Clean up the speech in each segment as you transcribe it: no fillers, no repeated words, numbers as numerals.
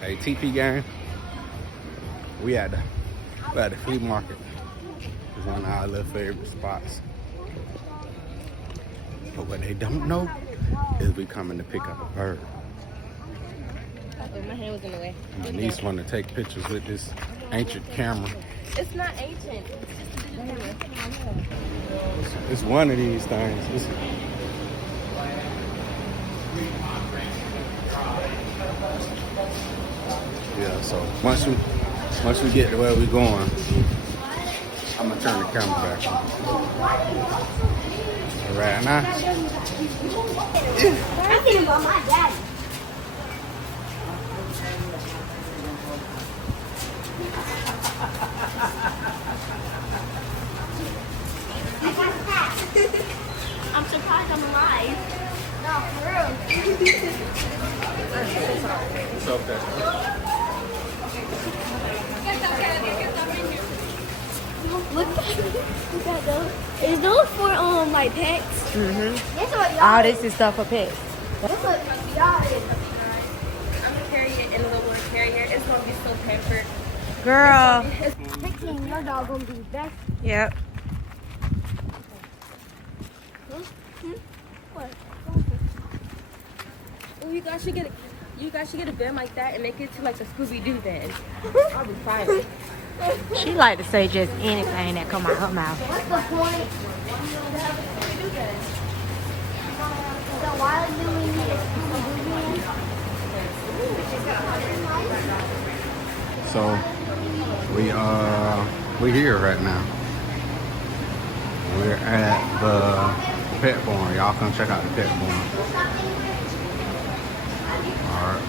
Hey, TP gang. We at the flea market. It's one of our little favorite spots. But what they don't know is we coming to pick up a bird. Oh, my hand was in the way. My niece want to take pictures with this ancient camera. It's not ancient. It's just a digital camera. It's one of these things. Yeah, so once we get to where we're going, I'm gonna turn the camera back on. Right now. I'm thinking about my daddy. I'm surprised I'm alive. No, for real. It's okay. Look at those. Is those for like pets? Mm-hmm. That's what y'all. All this is stuff for pets. That's what y'all is. I'm gonna carry it in a little more carrier. It's gonna be so pampered. Girl. Picking your dog gonna be best. Yep. What? Ooh, you guys should get a van like that and make it to like the Scooby-Doo van. I'll be fine. She like to say just anything that come out her mouth. What's the point? So why do we need a Scooby-Doo? So we here right now. We're at the pet barn. Y'all come check out the pet barn. All right.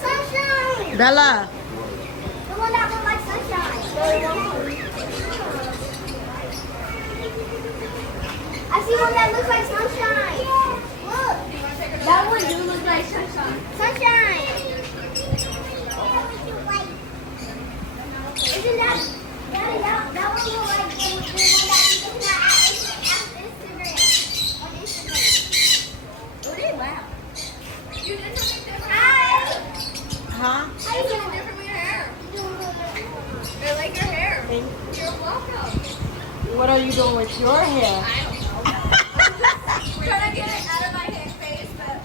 Sunshine! Bella. The one that looks like sunshine. I see one that looks like sunshine. Look. That one do look like sunshine. Sunshine. Isn't that one look like the one that you can put on Instagram? Oh, they loud. You did something different. Hi. Huh? How you doing? Different with your hair. I like your hair. You're welcome. What are you doing with your hair? I don't know. We're trying to get it out of my head face, but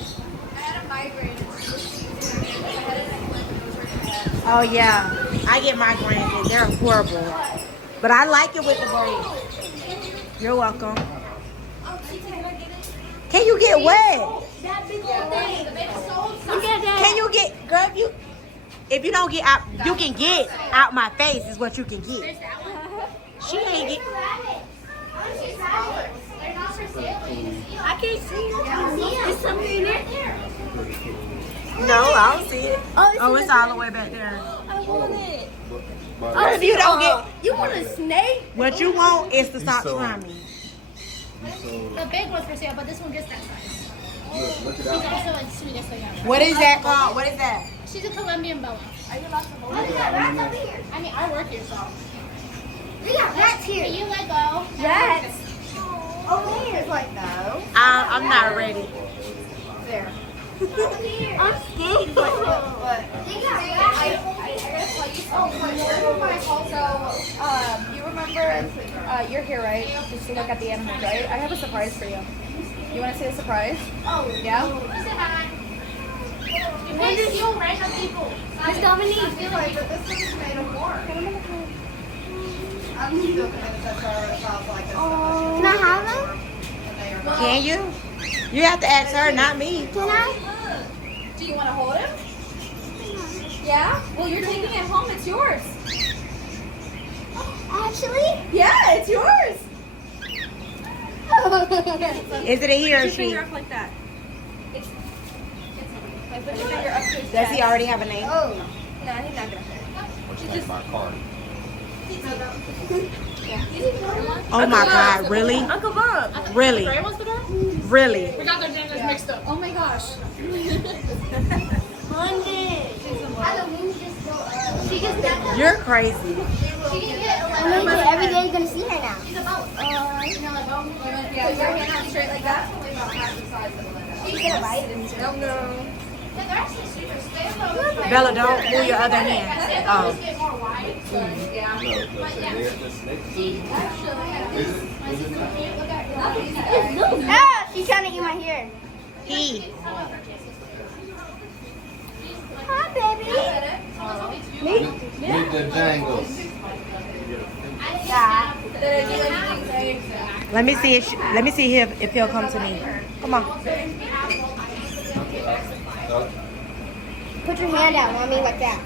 I had a migraine. Oh yeah. I get migraines and they're horrible. But I like it with the braids. You're welcome. Can you get wet? That big old thing. Look at that. Can you get, girl, if you don't get out, you can get out my face is what you can get. She ain't get. I can't see it. Is something in there? No, I don't see it. Oh, It's all the way back there. I want it. Oh, if you don't get, You want a snake? what you want is to stop trying me. The big one's for sale, but this one gets that size. She's also like sweet, so yeah. What is that called? What is that? She's a Colombian boa. Look at that rats over here. I mean, I work here, so. We got rats Can here. you let go? Rats? Over here. Like, no. I'm not ready. There. Over here. I'm scared. They got rats. You remember, you're here, right? Just to look at the animals, right? I have a surprise for you. You want to say a surprise? Oh. Yeah? Say hi. You can't steal random people. Miss Dominique. But this one is made of more. I'm still convinced that our sounds like this. Can I have them? Can you? You have to ask her, not me. Can I? Do you want to hold him? Yeah? Well, you're taking it home. It's yours. Actually? Yeah, it's yours. Is it a he or a Put your she? finger up like that. It's like put your finger up to his Does chest. he already have a name? Oh. No, he's not gonna say. What you think about Cardi? Oh my God, really? Uncle Bob. Really? Grandma's for that? Really? We got their genders mixed up. Oh my gosh. She just got You're crazy. every day you're gonna see her now. Put your hand out straight like that. She's gonna bite. Bella, don't move your other hand. Oh. Ah, she's trying to eat my hair. E. Hi, baby. Meet the Jangles. Yeah. Let me see if he'll come to me. Come on. Put your hand out, mommy, like that.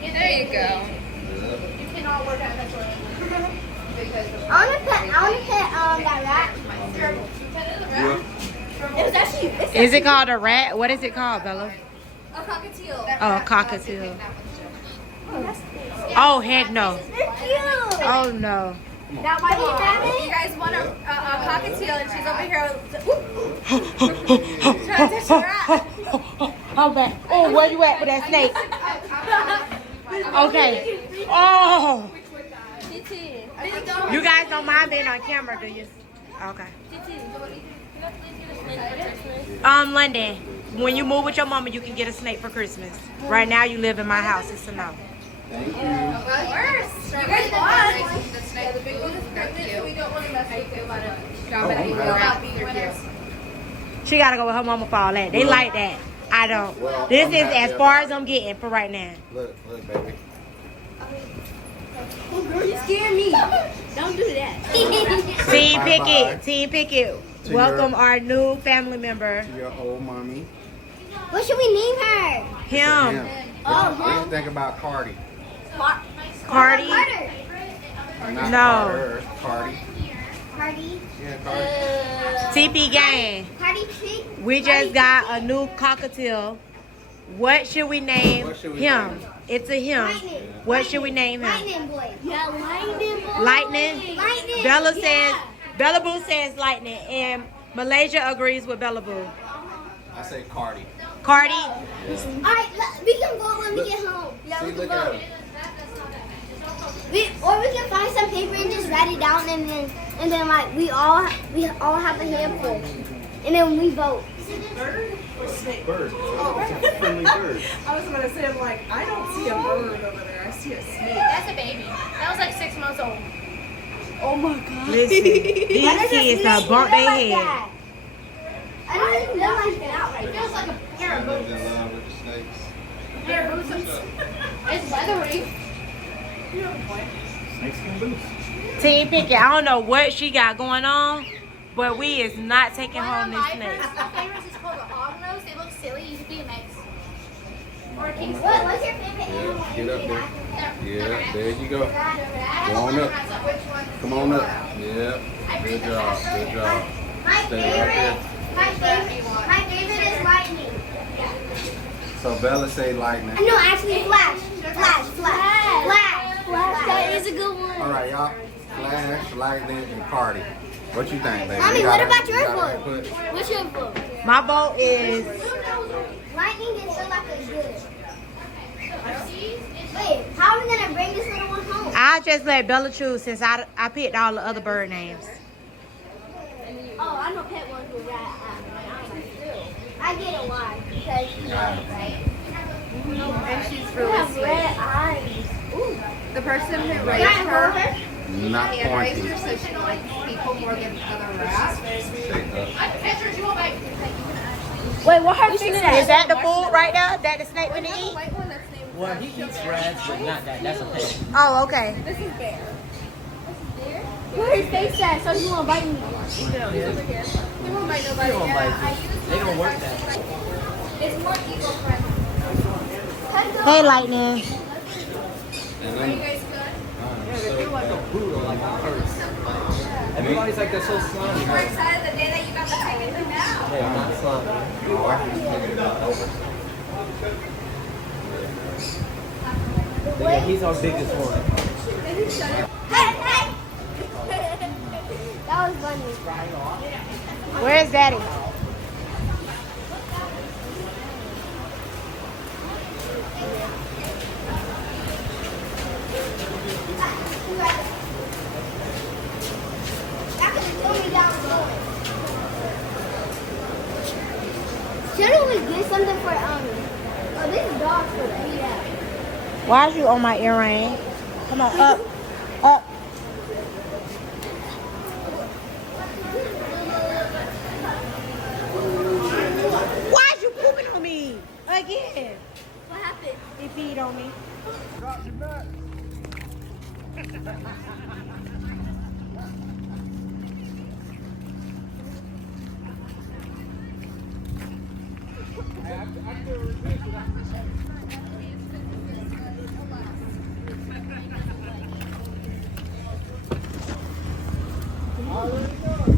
There you go. I wanna pet that rat. It was actually. Is it called a rat? What is it called, Bella? A cockatiel. Oh, a cockatiel. Oh, heck no. They're cute. Oh, no. Now my mom. You guys want a cockatiel and she's over here trying to touch the rat. I'm back. Oh, where you at with that snake? Okay. Oh. You guys don't mind being on camera, do you? Okay. London, when you move with your mama, you can get a snake for Christmas. Right now, you live in my house. It's a no. Thank you. You guys want the snake. The big one is pregnant. We don't want to mess with you about it. She gotta go with her mama for all that. They like that. I don't. Well, This I'm is happy as far as I'm getting for right now. Look, baby. Oh, girl, you scared me. Don't do that. Team Bye-bye. Pickett. Team Pickett. To Welcome our new family member. To your old mommy. What should we name her? Him. What do you think about Cardi? Cardi. Carter. Not No. Carter, Cardi. Cardi. Yeah, Cardi. TP gang. Cardi Pig. We just got a new cockatiel. What should we name What should we him? name him? It's a him. Lightning. What should we name him? Lightning boy. Yeah, lightning boy. Lightning. Lightning. Bella yeah. says, Bella Boo says lightning, and Malaysia agrees with Bella Boo. I say Cardi. Cardi. Alright, we can vote when we get home. Yeah, See, we can look at vote. him. Or we can find some paper and just write it down, and then like we all have a handful, and then we vote. Bird. It's a friendly bird. I was gonna say, I'm like, I don't see a bird over there. I see a snake. That's a baby. That was like 6 months old. Oh my god. Listen, these kids are bump their head. I don't even know like that. It feels like a pair of Lives boots. in love with the snakes. Pair of boots. It's leathery. Snakes can loose. Team Pickett, I don't know what she got going on, but we is not taking home this snake. My favorite is called a hognose. They look silly. You should be a mix. Or a king. What's your favorite animal? Yeah, get up there. Yeah, there you go. Go on up. Come on up. Yeah. Good job. Good job. My Stay right there. my favorite is lightning. So Bella say lightning. No, actually Flash. Flash. That is a good one. All right, y'all. Flash, lightning, and Cardi. What you think, baby? Mommy, You what got about it? your You got vote? input? What's your vote? My vote is Lightning is so like a good. Wait, how are we gonna bring this little one home? I just let Bella choose since I picked all the other bird names. Oh, I know pet ones with rat. I get it why because you know, right? And she's You really have sweet. red eyes. Ooh. The person who Can raised I hold her, her? Not and raised pointy. her so she likes people more than other rats. Shake up. Pictures you want back. Wait, what her fix Is that the food right there that the snake gonna eat? White one that's named Well, he eats rats, but not that. That's a pet. Oh, okay. This is Bear. Where his face at? So he won't bite me. He won't bite nobody. They won't bite you. They don't work that. It's more eco-friendly. Hey, Lightning. And Are you then, guys good? Yeah, they feel like a poodle, like a purse. Everybody's like they're so slimy. We're excited the day that you got to take it now. They are not slimy. oh, I can take it over. Yeah, he's our biggest one. Hey! That was funny. Where's Daddy? That could have told me down the road. Shouldn't we get something for oh, this dog for Peter. Why is you on my earring? Come on, up, up. Why is you pooping on me again? What happened? He peed on me. Already know.